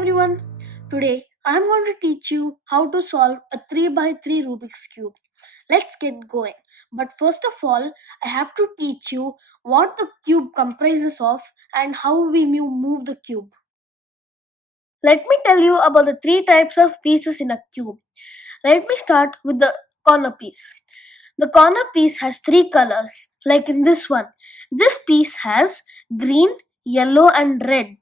everyone. Today I'm going to teach you how to solve a 3 by 3 Rubik's Cube. Let's get going. But first of all, I have to teach you what the cube comprises of and how we move the cube. Let me tell you about the three types of pieces in a cube. Let me start with the corner piece. The corner piece has three colors, like in this one. This piece has green, yellow, and red.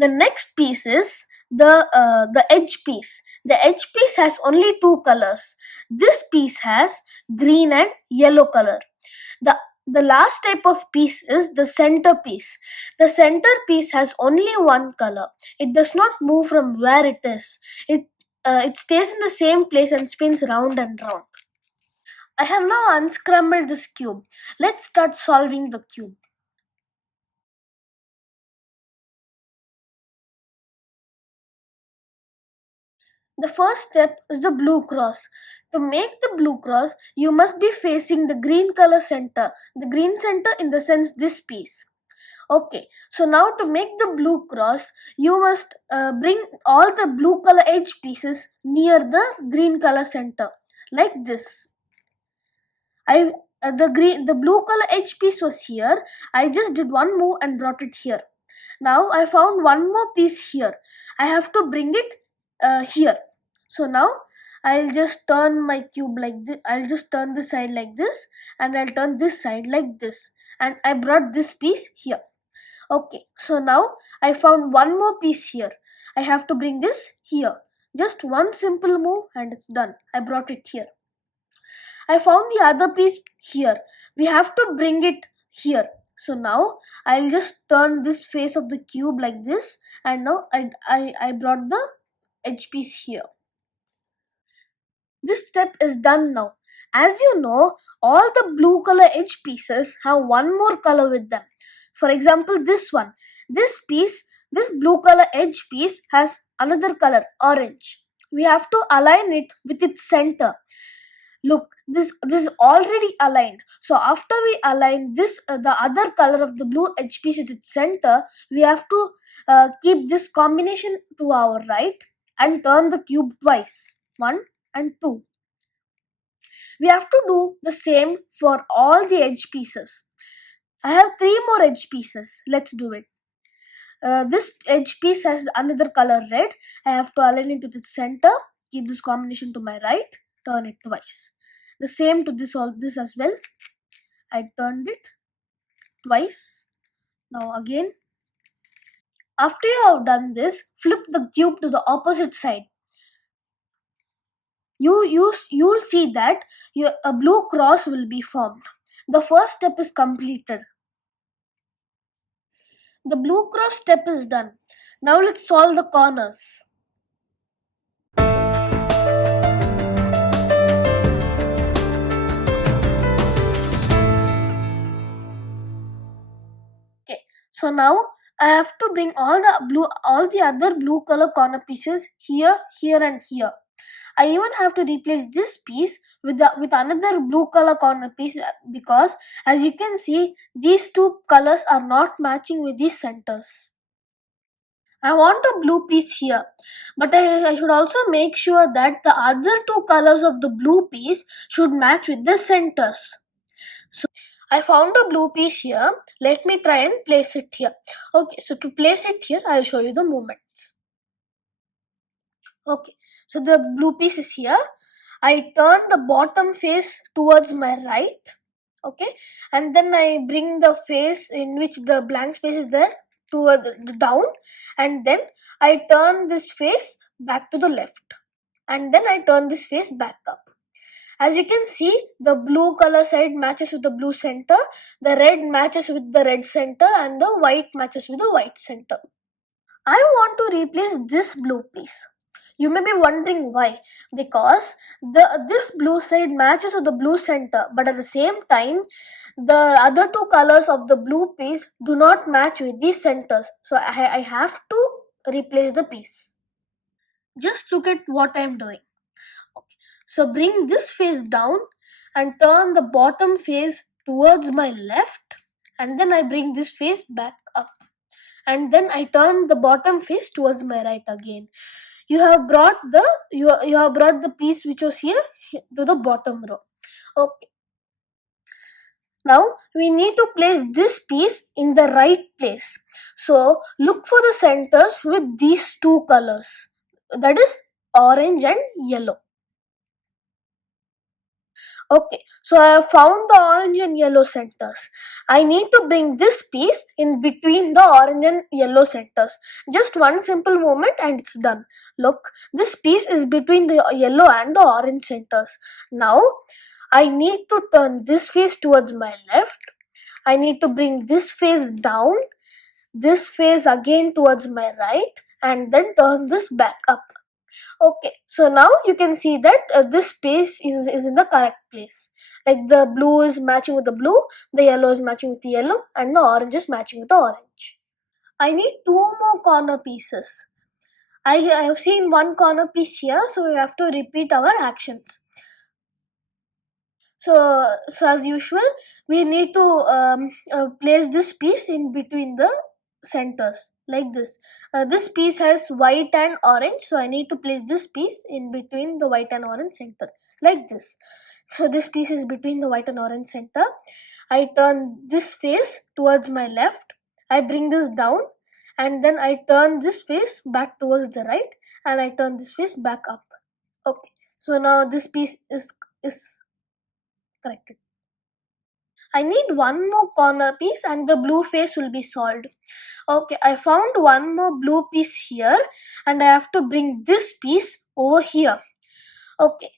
The next piece is the edge piece. The edge piece has only two colors. This piece has green and yellow color. The last type of piece is the center piece. The center piece has only one color. It does not move from where it is. It stays in the same place and spins round and round. I have now unscrambled this cube. Let's start solving the cube. The first step is the blue cross. To make the blue cross, you must be facing the green color center. The green center in the sense this piece. Okay, so now to make the blue cross, you must bring all the blue color edge pieces near the green color center, like this. The blue color edge piece was here. I just did one move and brought it here. Now I found one more piece here. I have to bring it here. So now I'll just turn my cube like this. I'll just turn this side like this, and I'll turn this side like this, and I brought this piece here. Okay, so now I found one more piece here. I have to bring this here. Just one simple move and it's done. I brought it here. I found the other piece here. We have to bring it here. So now I'll just turn this face of the cube like this, and now I brought the edge piece here. This step is done now. As you know, all the blue color edge pieces have one more color with them. For example, this one. This blue color edge piece has another color, orange. We have to align it with its center. Look, this is already aligned. So after we align this the other color of the blue edge piece with its center, we have to keep this combination to our right and turn the cube twice. 1 and 2. We have to do the same for all the edge pieces. I have 3 more edge pieces. Let's do it. This edge piece has another color red. I have to align it to the center, keep this combination to my right, turn it twice. The same to this as well. I turned it twice. Now again. After you have done this, flip the cube to the opposite side. You'll see that a blue cross will be formed. The first step is completed. The blue cross step is done. Now let's solve the corners. Okay, so now I have to bring all the other blue color corner pieces here, here, and here. I even have to replace this piece with another blue color corner piece because, as you can see, these two colors are not matching with these centers. I want a blue piece here, but I should also make sure that the other two colors of the blue piece should match with the centers. So I found a blue piece here. Let me try and place it here. Okay, so to place it here, I'll show you the movements. Okay, so the blue piece is here. I turn the bottom face towards my right. Okay, and then I bring the face in which the blank space is there toward down, and then I turn this face back to the left, and then I turn this face back up. As you can see, the blue color side matches with the blue center, the red matches with the red center, and the white matches with the white center. I want to replace this blue piece. You may be wondering why. Because this blue side matches with the blue center, but at the same time, the other two colors of the blue piece do not match with these centers. So I have to replace the piece. Just look at what I am doing. Okay. So bring this face down and turn the bottom face towards my left, and then I bring this face back up. and then I turn the bottom face towards my right again. You have brought the piece which was here to the bottom row. Okay. Now we need to place this piece in the right place. So look for the centers with these two colors, that is orange and yellow. Okay, so I have found the orange and yellow centers. I need to bring this piece in between the orange and yellow centers. Just one simple movement and it's done. Look, this piece is between the yellow and the orange centers. Now I need to turn this face towards my left. I need to bring this face down, this face again towards my right, and then turn this back up. Okay, so now you can see that this space is in the correct place. Like the blue is matching with the blue, the yellow is matching with the yellow, and the orange is matching with the orange. I need two more corner pieces. I have seen one corner piece here, so we have to repeat our actions. So as usual, we need to place this piece in between the centers like this. This piece has white and orange, so I need to place this piece in between the white and orange center like this. So this piece is between the white and orange center. I turn this face towards my left. I bring this down, and then I turn this face back towards the right, and I turn this face back up. Okay. So now this piece is corrected. I need one more corner piece and the blue face will be solved. Okay, I found one more blue piece here and I have to bring this piece over here. Okay,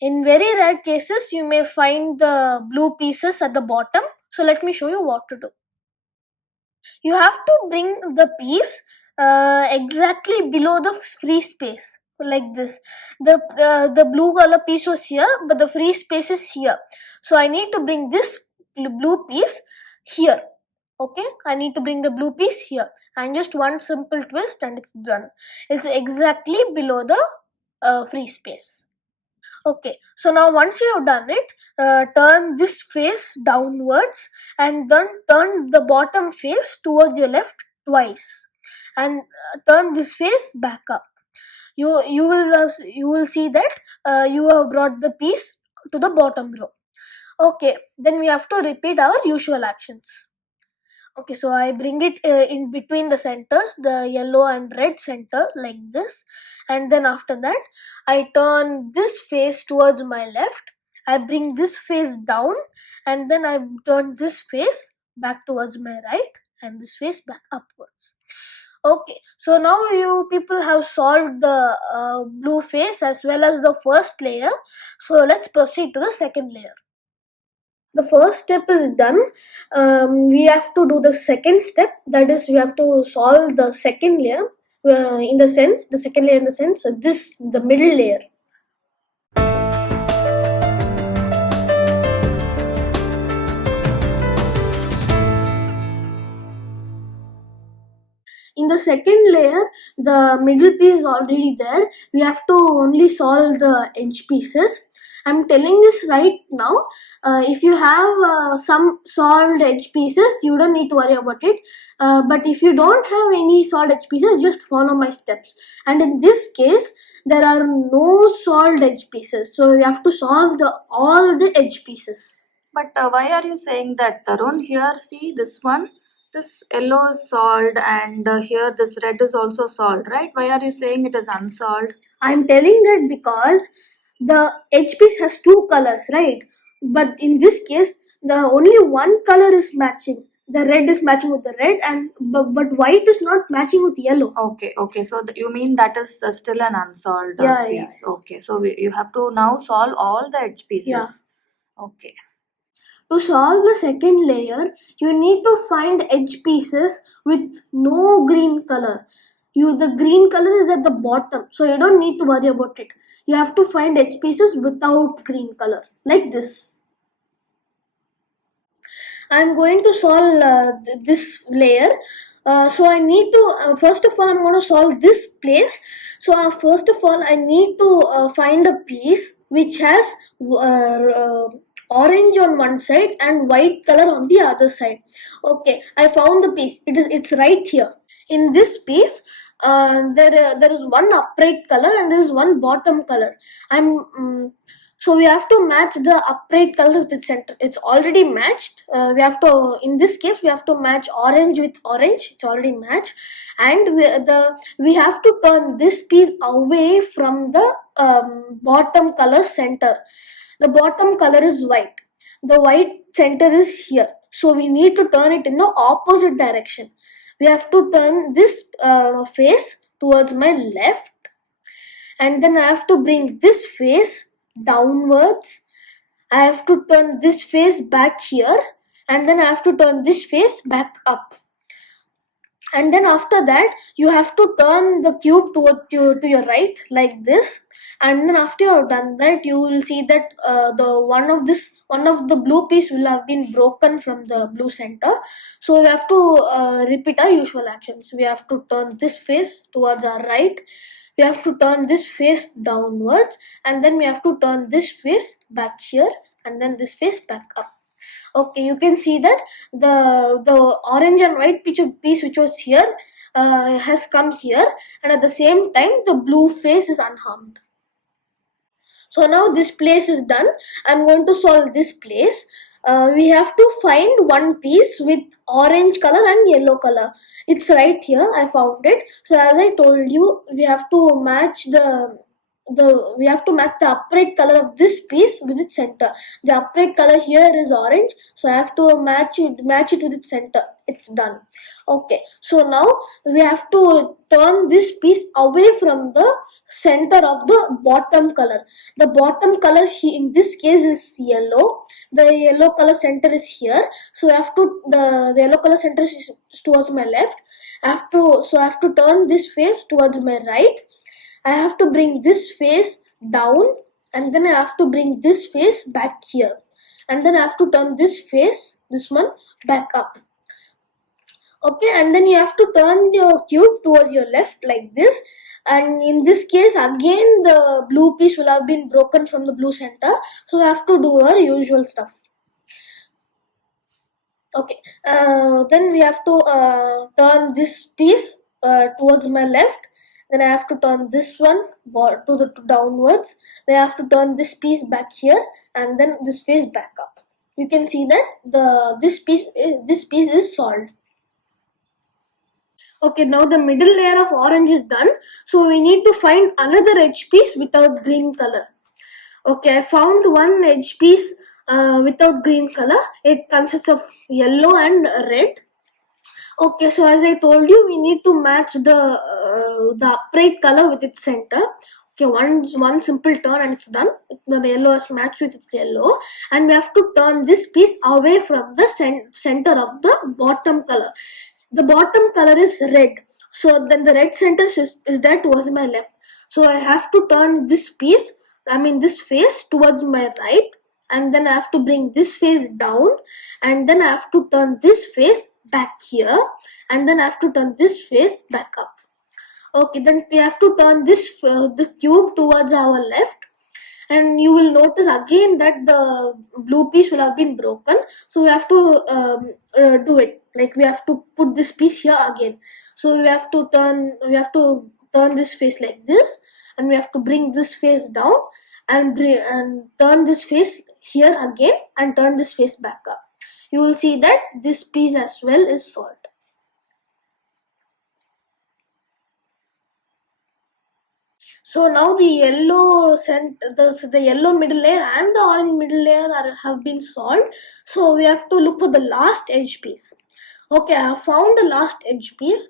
in very rare cases you may find the blue pieces at the bottom. So let me show you what to do. You have to bring the piece exactly below the free space like this. The blue color piece was here, but the free space is here. So I need to bring this blue piece here. Okay, I need to bring the blue piece here, and just one simple twist and it's done. It's exactly below the free space. Okay, so now once you have done it, turn this face downwards and then turn the bottom face towards your left twice, and turn this face back up. You will see that you have brought the piece to the bottom row. Okay, then we have to repeat our usual actions. Okay, so I bring it in between the centers, the yellow and red center like this, and then after that I turn this face towards my left. I bring this face down, and then I turn this face back towards my right, and this face back upwards. Okay, so now you people have solved the blue face as well as the first layer. So let's proceed to the second layer. The first step is done. We have to do the second step, that is we have to solve the second layer, in the sense the second layer in the sense this the middle layer. In the second layer, the middle piece is already there. We have to only solve the edge pieces. I'm telling this right now. If you have some solved edge pieces, you don't need to worry about it. But if you don't have any solved edge pieces, just follow my steps. And in this case, there are no solved edge pieces. So you have to solve all the edge pieces. But why are you saying that, Tarun? Here, see this one. This yellow is solved, and here this red is also solved, right? Why are you saying it is unsolved? I'm telling that because the edge piece has two colors, right? But in this case, the only one color is matching. The red is matching with the red, and but white is not matching with yellow. Okay. So you mean that is still an unsolved Yeah, piece? Okay. So you have to now solve all the edge pieces. Yeah. Okay. To solve the second layer, you need to find edge pieces with no green color. The green color is at the bottom, so you don't need to worry about it. You have to find edge pieces without green color, like this. I'm going to solve this layer. So I need to, first of all, I'm going to solve this place. So first of all, I need to find a piece which has orange on one side and white color on the other side. Okay, I found the piece. It's right here. in this piece, there is one upright color and there is one bottom color. So we have to match the upright color with its center. It's already matched. In this case we have to match orange with orange. It's already matched, and we have to turn this piece away from the bottom color center. The bottom color is white. The white center is here, so we need to turn it in the opposite direction. We have to turn this face towards my left, and then I have to bring this face downwards. I have to turn this face back here, and then I have to turn this face back up. And then after that you have to turn the cube to your right like this. And then after you have done that, you will see that the one of the blue piece will have been broken from the blue center. So we have to repeat our usual actions. We have to turn this face towards our right, we have to turn this face downwards, and then we have to turn this face back here, and then this face back up. Okay, you can see that the orange and white piece which was here has come here, and at the same time the blue face is unharmed. So now this place is done. I'm going to solve this place. We have to find one piece with orange color and yellow color. It's right here. I found it. So as I told you, we have to match the upright color of this piece with its center. The upright color here is orange, so I have to match it with its center. It's done. Okay, so now we have to turn this piece away from the center of the bottom color. The bottom color in this case is yellow. The yellow color center is here, so I have to the yellow color center is towards my left. I have to turn this face towards my right. I have to bring this face down, and then I have to bring this face back here, and then I have to turn this one back up. Okay, and then you have to turn your cube towards your left like this. And in this case again the blue piece will have been broken from the blue center, so we have to do our usual stuff. Okay, then we have to turn this piece towards my left. Then I have to turn this one to downwards. Then I have to turn this piece back here, and then this face back up. You can see that this piece is solved. Okay, now the middle layer of orange is done. So we need to find another edge piece without green color. Okay, I found one edge piece without green color. It consists of yellow and red. Okay, so as I told you, we need to match the upright color with its center. Okay, one simple turn and it's done. The yellow is matched with its yellow, and we have to turn this piece away from the center of the bottom color. The bottom color is red, so then the red center is there towards my left. So I have to turn this face towards my right, and then I have to bring this face down, and then I have to turn this face back here, and then I have to turn this face back up. Okay, then we have to turn the cube towards our left, and you will notice again that the blue piece will have been broken. So we have to do it. Like we have to put this piece here again. So we have to turn this face like this, and we have to bring this face down, and turn this face here again, and turn this face back up. You will see that this piece as well is solved. So now the yellow middle layer and the orange middle layer have been solved. So we have to look for the last edge piece. Okay, I have found the last edge piece.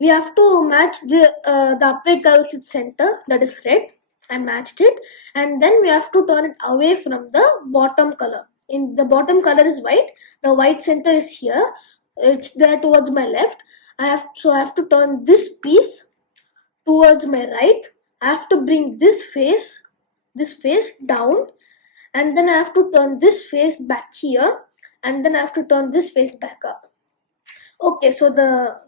We have to match the upright color with its center, that is red. I matched it, and then we have to turn it away from the bottom color. In the bottom color is white. The white center is here. It's there towards my left. I have to turn this piece towards my right. I have to bring this face down, and then I have to turn this face back here, and then I have to turn this face back up. Okay, so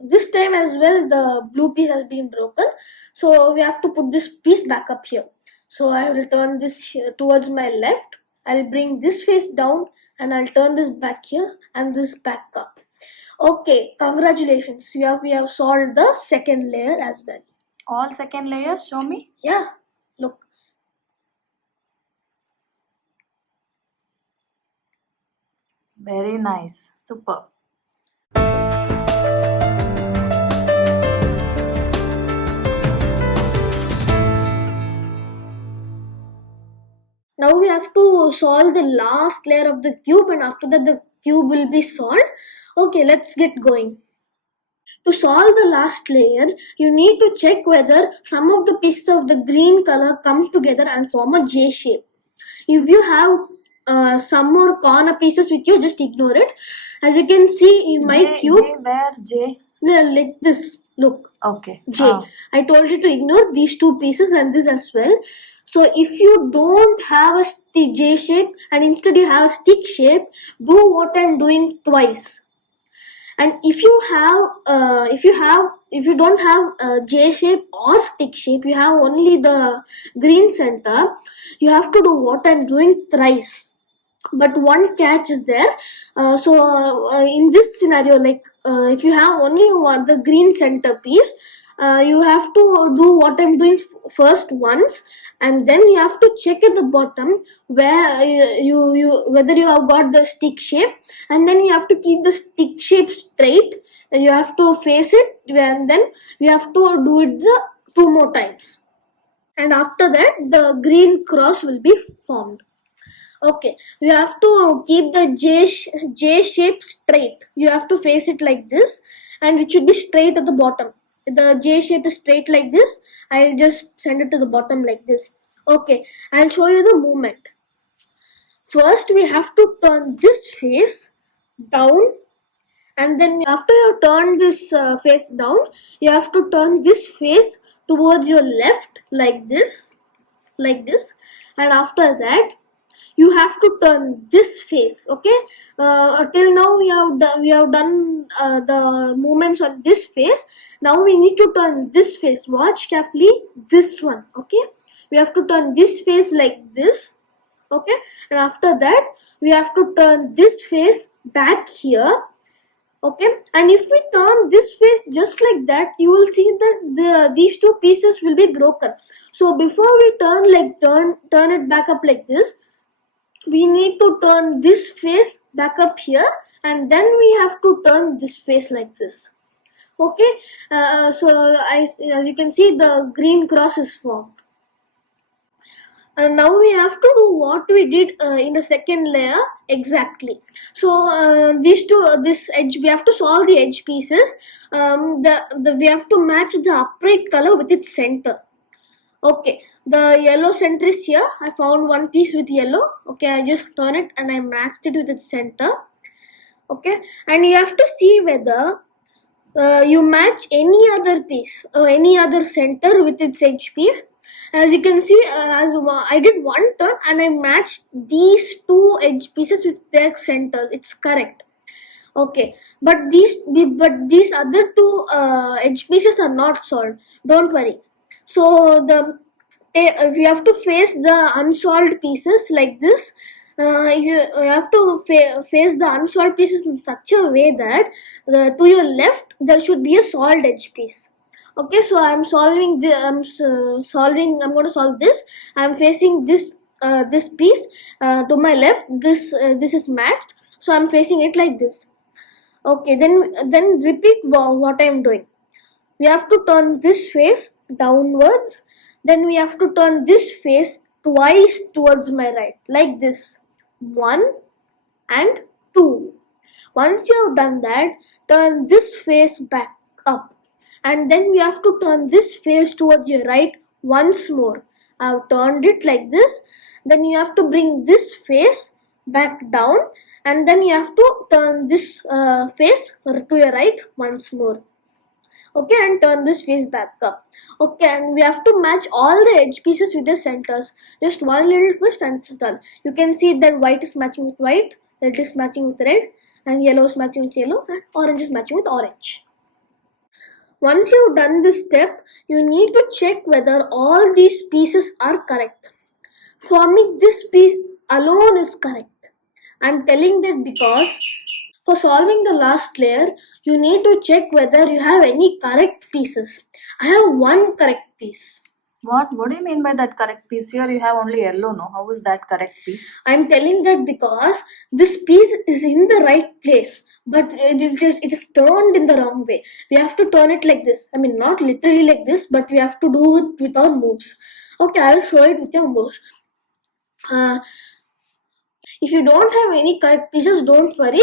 this time as well the blue piece has been broken, so we have to put this piece back up here. So I will turn this towards my left. I'll bring this face down, and I'll turn this back here and this back up. Okay, congratulations. We have solved the second layer as well. All second layers, show me. Yeah, look. Very nice. Super. Now we have to solve the last layer of the cube, and after that the cube will be solved. Okay, let's get going. To solve the last layer, you need to check whether some of the pieces of the green color come together and form a J shape. If you have some more corner pieces with you, just ignore it. As you can see in my J, cube, J, where J? like this. Look, Okay. J. I told you to ignore these two pieces and this as well. So if you don't have a J shape and instead you have a stick shape, do what I'm doing twice. And if you don't have a J shape or stick shape, you have only the green center, you have to do what I'm doing thrice. But one catch is there. In this scenario, like if you have only the green center piece, you have to do what I'm doing first once, and then you have to check at the bottom where you whether you have got the stick shape, and then you have to keep the stick shape straight. You have to face it, and then you have to do it the two more times, and after that the green cross will be formed. Okay, you have to keep the J shape straight. You have to face it like this, and it should be straight at the bottom. The J shape is straight like this. I'll just send it to the bottom like this. Okay, I'll show you the movement. First, we have to turn this face down, and then after you turn this face down, you have to turn this face towards your left like this, and after that you have to turn this face. Okay, till now we have done the movements on this face. Now we need to turn this face. Watch carefully this one. Okay, we have to turn this face like this. Okay, and after that we have to turn this face back here. Okay, and if we turn this face just like that, you will see that these two pieces will be broken. So before we turn it back up like this, we need to turn this face back up here, and then we have to turn this face like this. Okay, as you can see, the green cross is formed. And now we have to do what we did in the second layer exactly. So this edge, we have to solve the edge pieces. We have to match the upright color with its center. Okay, the yellow center is here. I found one piece with yellow. Okay, I just turn it and I matched it with its center. Okay, and you have to see whether you match any other piece or any other center with its edge piece. As you can see, I did one turn and I matched these two edge pieces with their centers. It's correct. Okay, but these other two edge pieces are not solved. Don't worry. So we have to face the unsolved pieces like this. You have to face the unsolved pieces in such a way that to your left there should be a solved edge piece. Okay, so I'm solving the I'm going to solve this. I'm facing this piece to my left. This is matched, so I'm facing it like this. Okay, then repeat what I'm doing. We have to turn this face downwards, then we have to turn this face twice towards my right, like this. 1 and 2. Once you have done that, turn this face back up, and then we have to turn this face towards your right once more. I've turned it like this. Then you have to bring this face back down, and then you have to turn this face to your right once more. Okay, and turn this face back up. Okay, and we have to match all the edge pieces with the centers. Just one little twist and it's done. You can see that white is matching with white, red is matching with red, and yellow is matching with yellow, and orange is matching with orange. Once you've done this step, you need to check whether all these pieces are correct. For me, this piece alone is correct. I'm telling that because For solving the last layer, you need to check whether you have any correct pieces. I have one correct piece. What do you mean by that correct piece? Here you have only yellow, no? How is that correct piece? I'm telling that because this piece is in the right place, but it is turned in the wrong way. We have to turn it like this. I mean, not literally like this, but we have to do it with our moves. Okay, I'll show it with your moves. If you don't have any correct pieces, don't worry.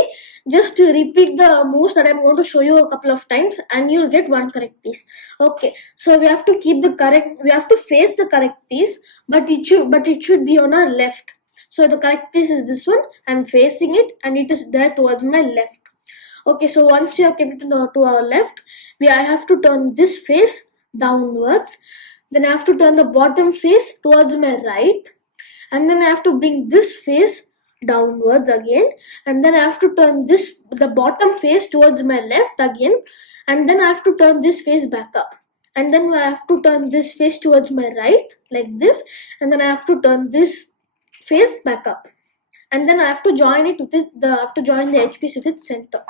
Just repeat the moves that I'm going to show you a couple of times and you'll get one correct piece. Okay, so we have to face the correct piece, but it should be on our left. So the correct piece is this one. I'm facing it and it is there towards my left. Okay, so once you have kept it to our left, I have to turn this face downwards. Then I have to turn the bottom face towards my right. And then I have to bring this face downwards again, and then I have to turn the bottom face towards my left again, and then I have to turn this face back up, and then I have to turn this face towards my right like this, and then I have to turn this face back up, and then I have to join it with the edge piece with its center.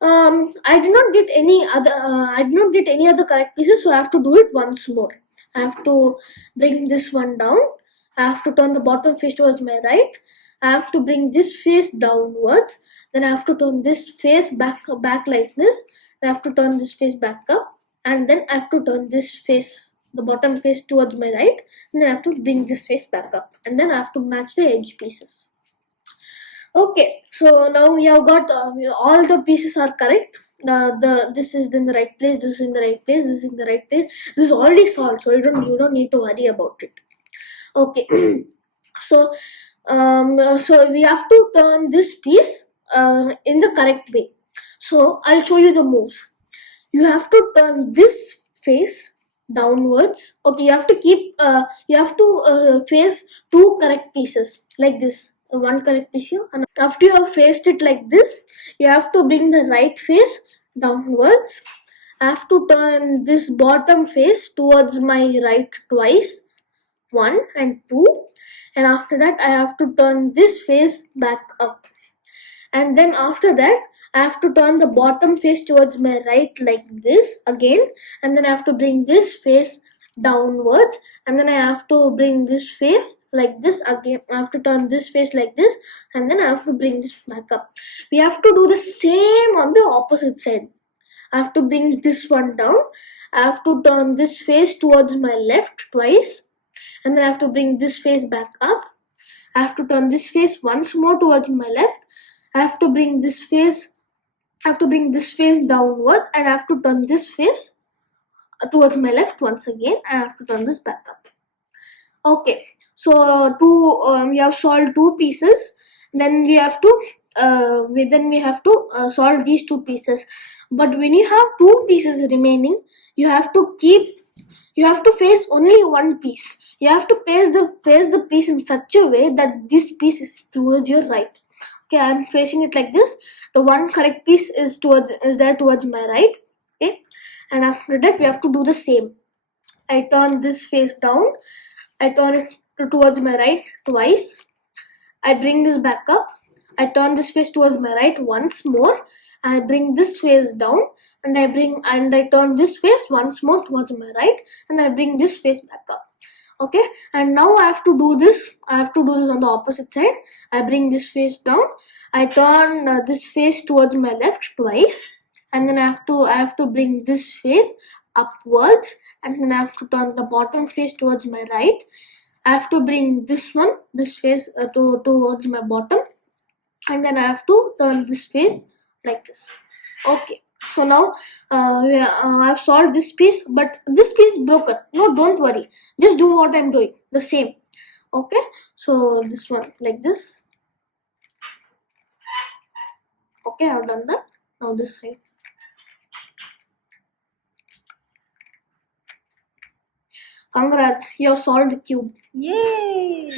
I did not get any other correct pieces, so I have to do it once more. I have to bring this one down. I have to turn the bottom face towards my right. I have to bring this face downwards. Then I have to turn this face back like this. I have to turn this face back up, and then I have to turn this face, the bottom face, towards my right. And then I have to bring this face back up, and then I have to match the edge pieces. Okay, so now we have got all the pieces are correct. This is in the right place. This is in the right place. This is in the right place. This is already solved, so you don't need to worry about it. Okay, so we have to turn this piece in the correct way. So I'll show you the moves. You have to turn this face downwards. Okay, you have to face two correct pieces like this. One correct piece here, and after you have faced it like this, you have to bring the right face downwards. I have to turn this bottom face towards my right twice, 1 and 2, and after that I have to turn this face back up, and then after that I have to turn the bottom face towards my right like this again, and then I have to bring this face downwards, and then I have to bring this face like this again. I have to turn this face like this, and then I have to bring this back up. We have to do the same on the opposite side. I have to bring this one down. I have to turn this face towards my left twice, and then I have to bring this face back up. I have to turn this face once more towards my left. I have to bring this face downwards, and I have to turn this face towards my left once again, and I have to turn this back up. Okay, so we have solved two pieces. Then we have to solve these two pieces. But when you have two pieces remaining, you have to face only one piece. You have to face the piece in such a way that this piece is towards your right. Okay, I'm facing it like this. The one correct piece is there towards my right. Okay, and after that we have to do the same. I turn this face down. I turn it towards my right twice. I bring this back up. I turn this face towards my right once more. I bring this face down, and I turn this face once more towards my right, and I bring this face back up. Okay, and now I have to do this on the opposite side. I bring this face down. I turn this face towards my left twice, and then I have to bring this face upwards, and then I have to turn the bottom face towards my right. I have to bring this face towards my bottom, and then I have to turn this face like this. Okay, so now I've solved this piece, but this piece is broken. No, don't worry. Just do what I'm doing, the same. Okay, so this one like this. Okay, I've done that. Now this side. Congrats, you have solved the cube. Yay!